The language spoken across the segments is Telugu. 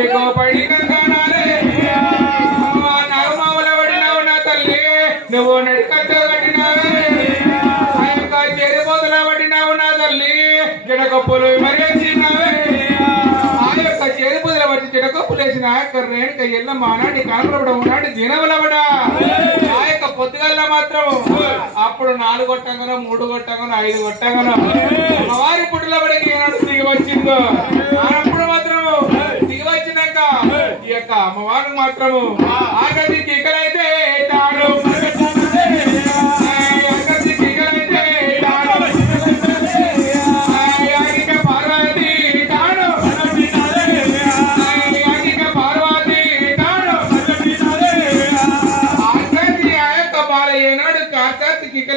నీకు పడిన నగమావుల పడినావు నా తల్లి. నువ్వు నడికట్టు కట్టినావే ఆ యొక్క చెరిపోతుల పడినావు నా తల్లి. జడకప్పులు మరేసినావే ఆ యొక్క చెరిపోతుల పట్టి జడకప్పులు వేసిన కర్రేణిక ఎల్లమ్మ నాటి కనపడబడ ఉన్నాడు దినవలబడా ఆ యొక్క పొద్దుగల్ల మాత్రం అప్పుడు నాలుగు కొట్టంగనో మూడు కొట్టంగనో ఐదు కొట్టంగనో వారి పుట్టుల పడికి వచ్చిందో? ఈ యొక్క అమ్మవారు మాత్రము. ఆగతి కిక్కలైతే తాను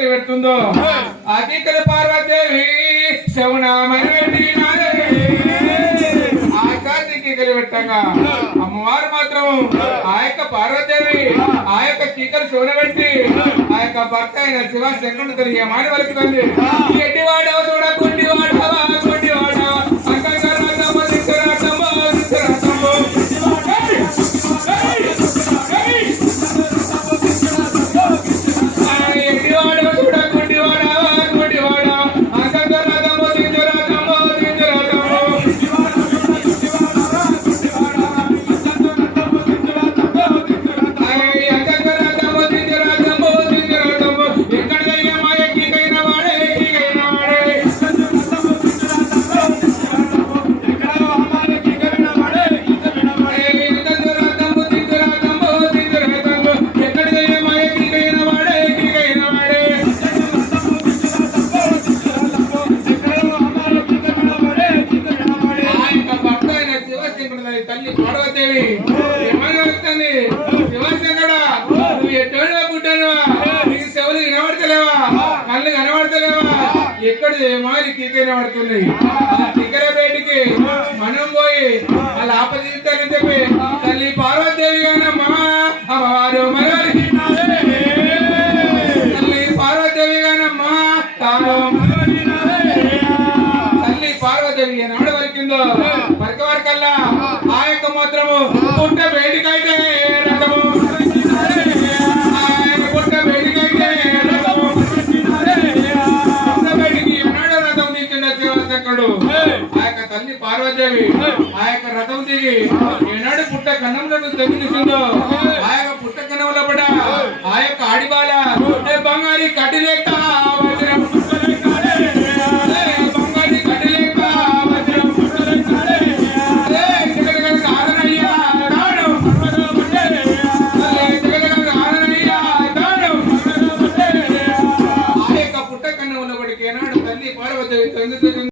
పెడుతుందో అధికల పార్వతీ శవనామని ఆ యొక్క పార్వతీదేవి ఆ యొక్క సీతను చూడబెట్టి ఆ యొక్క భర్త అయిన శివ శంకరుడు తల్లి ఏ మాట వరకు ఏమో ఈ కికెన్ పడుతున్నాయి. ఆ కికెన మనం పోయి వాళ్ళ ఆపదీస్తానని చెప్పి తల్లి పార్వతీదేవి గానమ్మా వారు మనవారికి తల్లి పార్వతీదేవి గానమ్మా తాను తల్లి పార్వతీదేవి ఎన్నడ వరకిందో వర్క వరకల్లా ఆ యొక్క మాత్రము పుట్ట వేడికైతే ఏనాడు పుట్ట కన్నంలో తగ్గినిసిందో ఆ